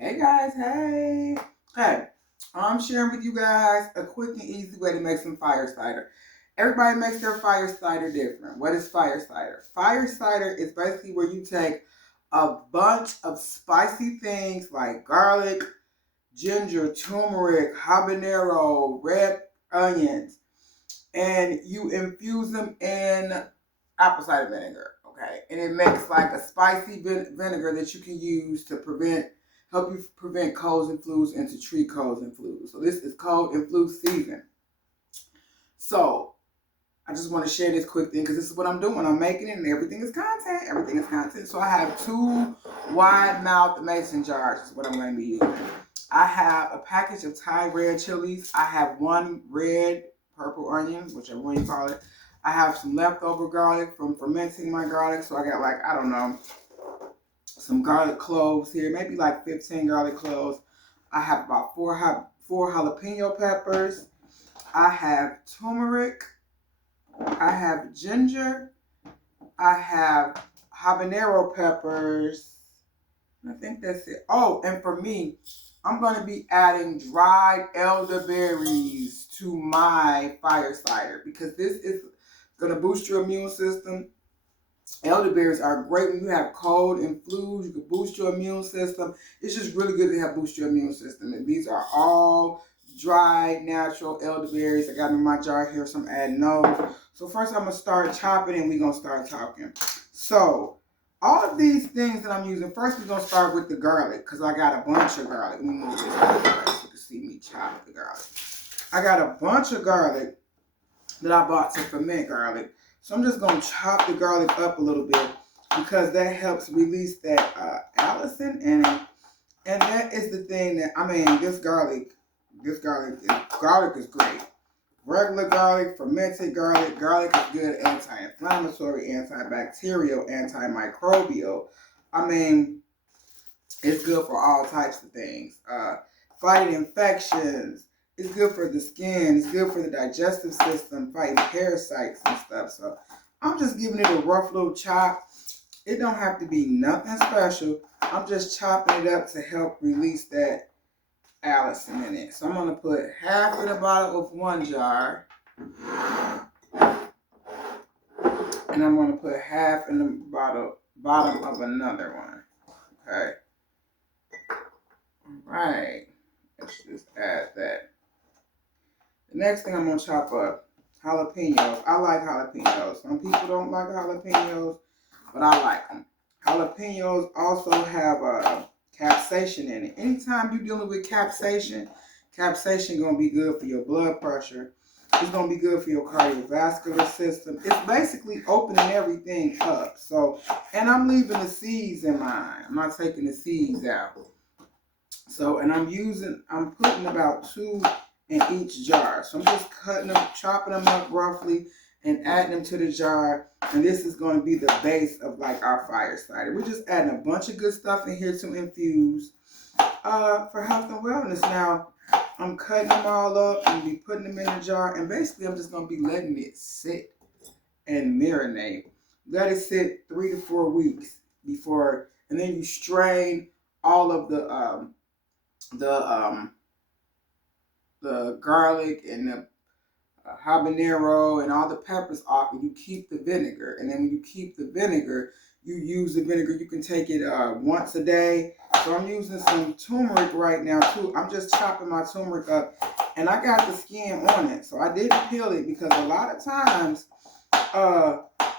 Hey guys, hey. Hey, I'm sharing with you guys a quick and easy way to make some fire cider. Everybody makes their fire cider different. What is fire cider? Fire cider is basically where you take a bunch of spicy things like garlic, ginger, turmeric, habanero, red onions, and you infuse them in apple cider vinegar. Okay, and it makes like a spicy vinegar that you can use to help you prevent colds and flus and to treat colds and flus. So this is cold and flu season. So I just want to share this quick thing because this is what I'm doing. I'm making it and everything is content. Everything is content. So I have two wide mouth mason jars is what I'm going to be using. I have a package of Thai red chilies. I have one red purple onion, whichever one you call it. I have some leftover garlic from fermenting my garlic. So I got like, I don't know, some garlic cloves here, maybe like 15 garlic cloves. I have about four jalapeno peppers. I have turmeric. I have ginger. I have habanero peppers. I think that's it. Oh, and for me, I'm going to be adding dried elderberries to my fire cider because this is going to boost your immune system. Elderberries are great when you have cold and flu. You can boost your immune system. It's just really good to have boost your immune system. And these are all dried, natural elderberries. I got them in my jar here, so I'm adding those. So first I'm going to start chopping and we're going to start talking. So all of these things that I'm using, first we're going to start with the garlic because I got a bunch of garlic. Let me move this out of the way so you can see me chop the garlic. I got a bunch of garlic that I bought to ferment garlic. So I'm just going to chop the garlic up a little bit because that helps release that allicin in it. And that is the thing that, I mean, garlic is great. Regular garlic, fermented garlic. Garlic is good anti-inflammatory, antibacterial, antimicrobial. I mean, it's good for all types of things. Fighting infections. It's good for the skin. It's good for the digestive system, fighting parasites and stuff. So I'm just giving it a rough little chop. It don't have to be nothing special. I'm just chopping it up to help release that allicin in it. So I'm going to put half in the bottom of one jar. And I'm going to put half in the bottom of another one. Okay. All right. Let's just add that. The next thing I'm going to chop up, jalapenos. I like jalapenos. Some people don't like jalapenos, but I like them. Jalapenos also have capsaicin in it. Anytime you're dealing with capsaicin going to be good for your blood pressure. It's going to be good for your cardiovascular system. It's basically opening everything up. So, and I'm leaving the seeds in mine. I'm not taking the seeds out. So, and I'm putting about 2 in each jar. So I'm just chopping them up roughly and adding them to the jar. And this is going to be the base of like our fire cider. We're just adding a bunch of good stuff in here to infuse for health and wellness. Now, I'm cutting them all up and be putting them in the jar. And basically, I'm just going to be letting it sit and marinate. Let it sit 3 to 4 weeks before, and then you strain all of the garlic and the habanero and all the peppers off, and you keep the vinegar. And then when you keep the vinegar, you use the vinegar. You can take it once a day. So I'm using some turmeric right now too. I'm just chopping my turmeric up, and I got the skin on it. So I didn't peel it because a lot of times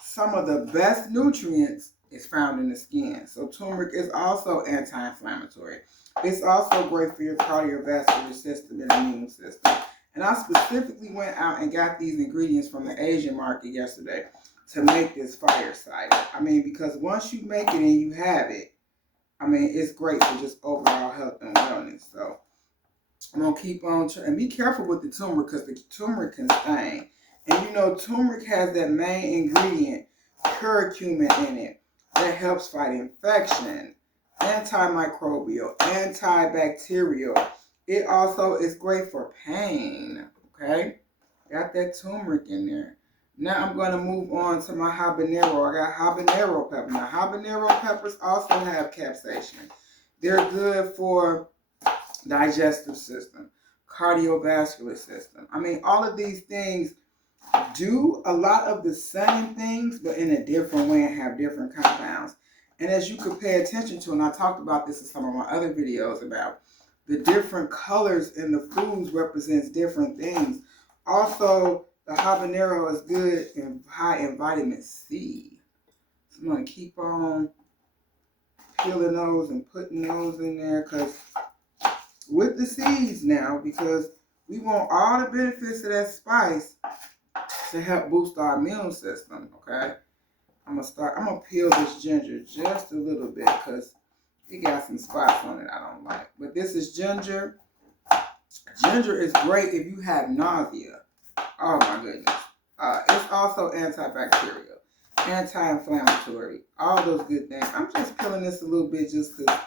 some of the best nutrients is found in the skin. So turmeric is also anti-inflammatory. It's also great for your cardiovascular system and immune system. And I specifically went out and got these ingredients from the Asian market yesterday to make this fire cider. I mean, because once you make it and you have it, I mean, it's great for just overall health and wellness. So I'm going to keep on and be careful with the turmeric because the turmeric can stain. And you know, turmeric has that main ingredient, curcumin, in it that helps fight infection, antimicrobial, antibacterial. It also is great for pain, okay? Got that turmeric in there. Now I'm going to move on to my habanero. I got habanero pepper. Now habanero peppers also have capsaicin. They're good for digestive system, cardiovascular system. I mean, all of these things do a lot of the same things, but in a different way and have different compounds. And as you could pay attention to, and I talked about this in some of my other videos about the different colors in the foods represents different things. Also, the habanero is good and high in vitamin C. So I'm going to keep on peeling those and putting those in there because with the seeds now, because we want all the benefits of that spice to help boost our immune system, okay? I'm gonna peel this ginger just a little bit because it got some spots on it I don't like. But this is ginger. Ginger is great if you have nausea. Oh my goodness. It's also antibacterial, anti-inflammatory, all those good things. I'm just peeling this a little bit just because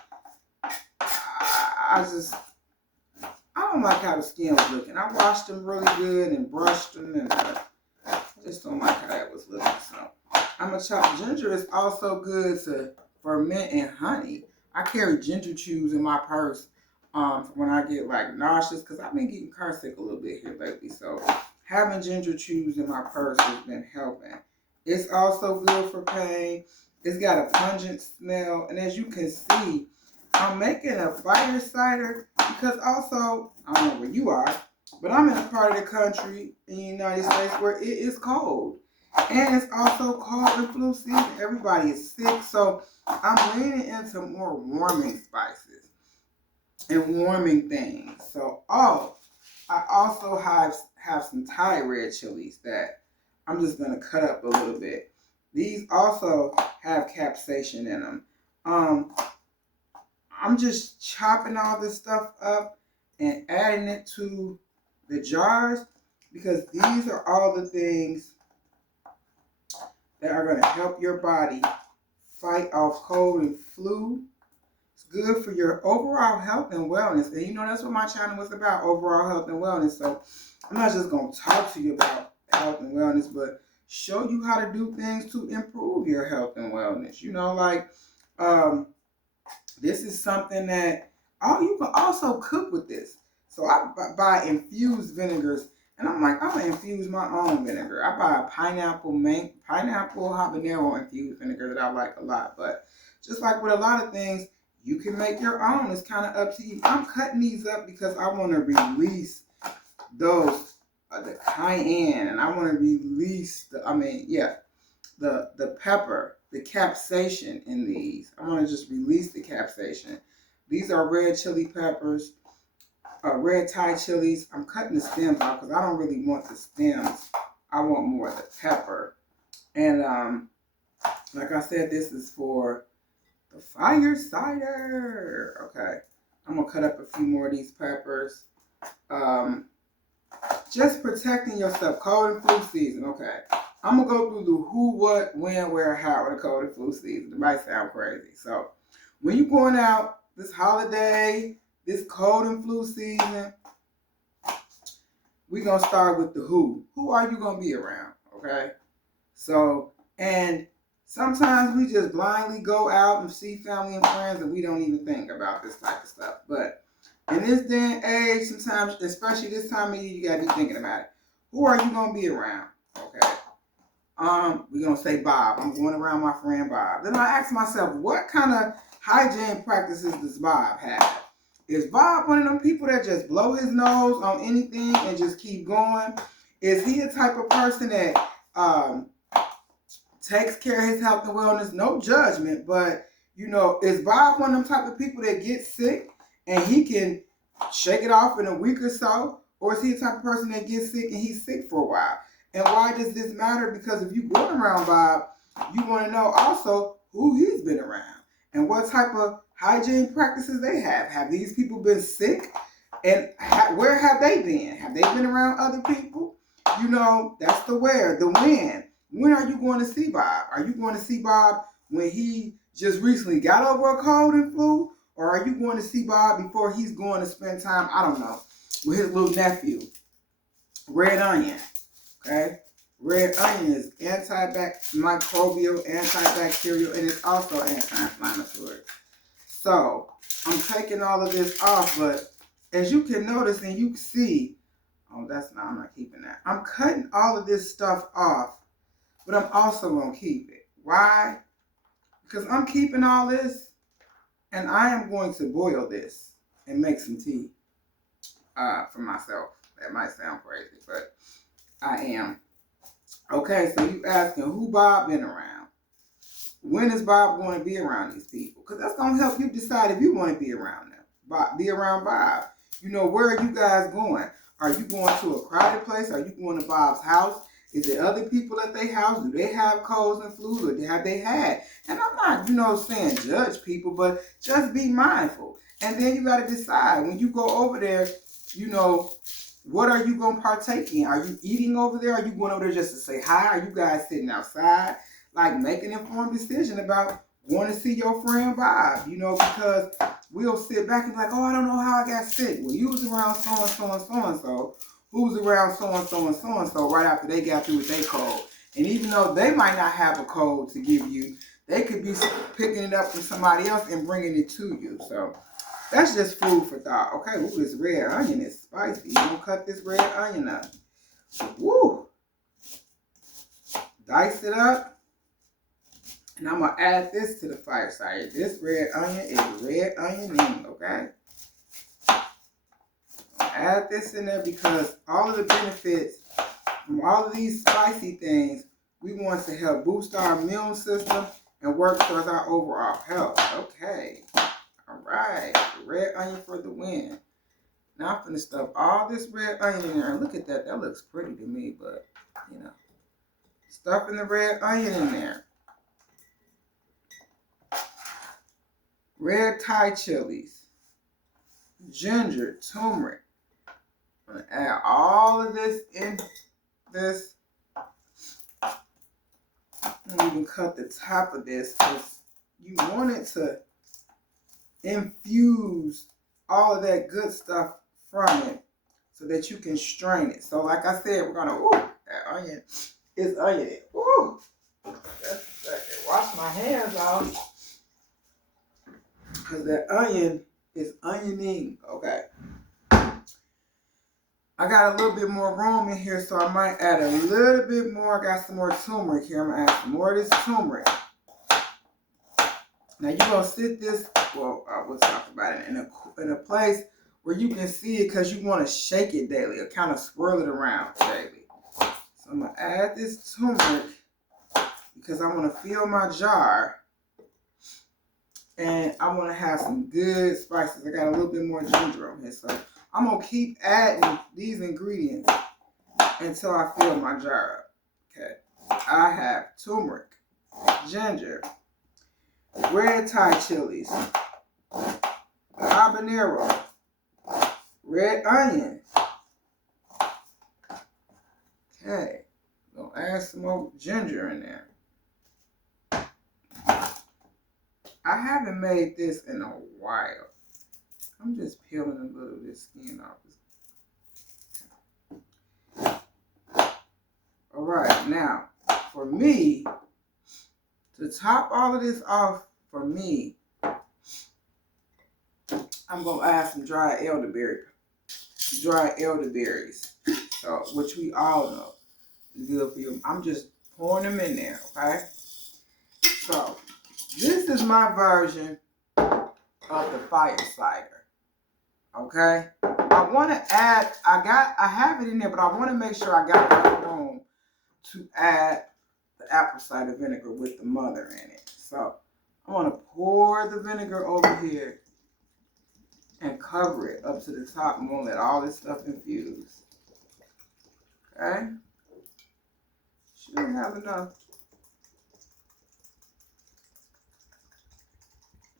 I don't like how the skin was looking. I washed them really good and brushed them, and I just don't like how that was looking. So I'm gonna chop. Ginger is also good to ferment in honey. I carry ginger chews in my purse when I get like nauseous because I've been getting car sick a little bit here lately. So having ginger chews in my purse has been helping. It's also good for pain. It's got a pungent smell, and as you can see, I'm making a fire cider because also, I don't know where you are, but I'm in a part of the country in the United States where it is cold. And it's also cold and flu season. Everybody is sick, so I'm leaning into more warming spices and warming things. So, I also have some Thai red chilies that I'm just going to cut up a little bit. These also have capsaicin in them. I'm just chopping all this stuff up and adding it to the jars because these are all the things that are going to help your body fight off cold and flu. It's good for your overall health and wellness. And you know, that's what my channel was about, overall health and wellness. So I'm not just going to talk to you about health and wellness, but show you how to do things to improve your health and wellness. You know, like this is something that you can also cook with this. So I buy infused vinegars, and I'm like, I'm gonna infuse my own vinegar. I buy a pineapple habanero infused vinegar that I like a lot. But just like with a lot of things, you can make your own. It's kind of up to you. I'm cutting these up because I want to release those the cayenne, and I want to release the pepper, the capsaicin in these. I want to just release the capsaicin. These are red chili peppers, red Thai chilies. I'm cutting the stems off because I don't really want the stems. I want more of the pepper. And like I said, this is for the fire cider. Okay. I'm going to cut up a few more of these peppers. Just protecting yourself. Cold and flu season. Okay. I'm going to go through the who, what, when, where, how in the cold and flu season. It might sound crazy. So, when you're going out this holiday, this cold and flu season, we're going to start with the who. Who are you going to be around? Okay? So, and sometimes we just blindly go out and see family and friends and we don't even think about this type of stuff. But in this day and age, sometimes, especially this time of year, you got to be thinking about it. Who are you going to be around? Okay? We're going to say Bob. I'm going around my friend Bob. Then I ask myself, what kind of hygiene practices does Bob have? Is Bob one of them people that just blow his nose on anything and just keep going? Is he a type of person that takes care of his health and wellness? No judgment, but, you know, is Bob one of them type of people that gets sick and he can shake it off in a week or so? Or is he the type of person that gets sick and he's sick for a while? And why does this matter? Because if you're going around Bob, you want to know also who he's been around and what type of hygiene practices they have. Have these people been sick? And where have they been? Have they been around other people? You know, that's the where, the when. When are you going to see Bob? Are you going to see Bob when he just recently got over a cold and flu? Or are you going to see Bob before he's going to spend time, I don't know, with his little nephew? Red onion. Okay, red onion is antimicrobial, antibacterial, and it's also anti-inflammatory. So I'm taking all of this off, but as you can notice and you see, oh, I'm not keeping that. I'm cutting all of this stuff off, but I'm also going to keep it. Why? Because I'm keeping all this, and I am going to boil this and make some tea for myself. That might sound crazy, but I am. Okay, so you asking who Bob been around? When is Bob going to be around these people? Because that's going to help you decide if you want to be around them. Be around Bob. You know, where are you guys going? Are you going to a crowded place? Are you going to Bob's house? Is there other people at their house? Do they have colds and flus, or have they had? And I'm not, saying judge people, but just be mindful. And then you got to decide when you go over there, what are you going to partake in? Are you eating over there? Are you going over there just to say hi? Are you guys sitting outside? Like, make an informed decision about wanting to see your friend Bob, because we'll sit back and be like, oh, I don't know how I got sick. Well, you was around so-and-so and so-and-so, who was around so-and-so and so-and-so right after they got through with their cold. And even though they might not have a cold to give you, they could be picking it up from somebody else and bringing it to you. So that's just food for thought. Okay, ooh, this red onion is spicy. You gonna cut this red onion up. Woo! Dice it up. And I'm going to add this to the fire side. This red onion is red onioning, okay? I'll add this in there because all of the benefits from all of these spicy things, we want to help boost our immune system and work towards our overall health. Okay. All right. Red onion for the win. Now I'm going to stuff all this red onion in there. And look at that. That looks pretty to me, but, stuffing the red onion in there. Red Thai chilies, ginger, turmeric. I'm going to add all of this in this. And you can cut the top of this because you want it to infuse all of that good stuff from it so that you can strain it. So like I said, we're going to, that onion is onion. Ooh, just a second. Wash my hands off. Because that onion is onioning. Okay. I got a little bit more room in here, so I might add a little bit more. I got some more turmeric here. I'm going to add some more of this turmeric. Now, you're going to sit this, we'll talk about it, in a place where you can see it because you want to shake it daily or kind of swirl it around daily. So I'm going to add this turmeric because I want to fill my jar. And I want to have some good spices. I got a little bit more ginger on here. So I'm going to keep adding these ingredients until I fill my jar up. Okay. I have turmeric, ginger, red Thai chilies, habanero, red onion. Okay. I'm going to add some more ginger in there. I haven't made this in a while. I'm just peeling a little of this skin off. All right, now, for me, to top all of this off, for me, I'm going to add some dried elderberries, so, which we all know is good for you. I'm just pouring them in there, okay? So, this is my version of the fire cider. Okay? I want to add, I have it in there, but I want to make sure I got enough room to add the apple cider vinegar with the mother in it. So, I want to pour the vinegar over here and cover it up to the top. I'm going to let all this stuff infuse. Okay? Should have enough.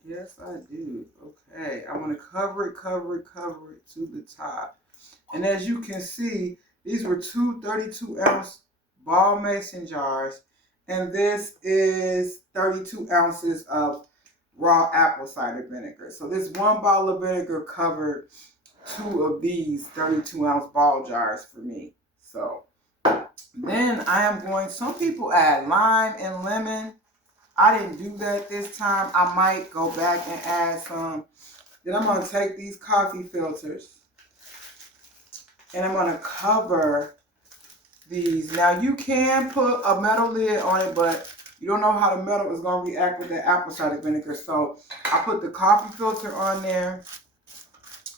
Yes, I do. Okay. I want to cover it to the top. And as you can see, these were two 32-ounce ball mason jars. And this is 32 ounces of raw apple cider vinegar. So this one bottle of vinegar covered two of these 32-ounce ball jars for me. So then I am going, some people add lime and lemon. I didn't do that this time. I might go back and add some. Then I'm going to take these coffee filters and I'm going to cover these. Now you can put a metal lid on it, but you don't know how the metal is going to react with the apple cider vinegar. So I put the coffee filter on there,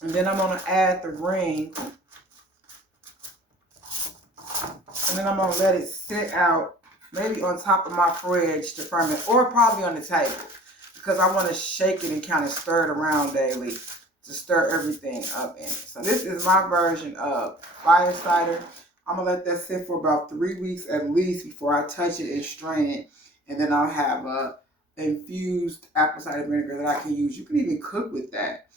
and then I'm going to add the ring, and then I'm going to let it sit out, maybe on top of my fridge to ferment, or probably on the table, because I want to shake it and kind of stir it around daily to stir everything up in it. So this is my version of fire cider. I'm going to let that sit for about 3 weeks at least before I touch it and strain it. And then I'll have a infused apple cider vinegar that I can use. You can even cook with that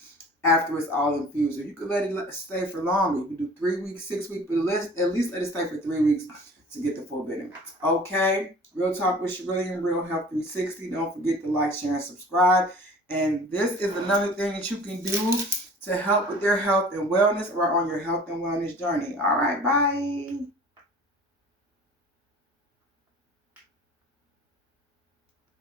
after it's all infused. Or you can let it stay for longer. You can do 3 weeks, 6 weeks, but at least let it stay for 3 weeks to get the full benefits. Okay? Real Talk with Shirley and Real Health 360. Don't forget to like, share, and subscribe. And this is another thing that you can do to help with your health and wellness or on your health and wellness journey. All right, bye.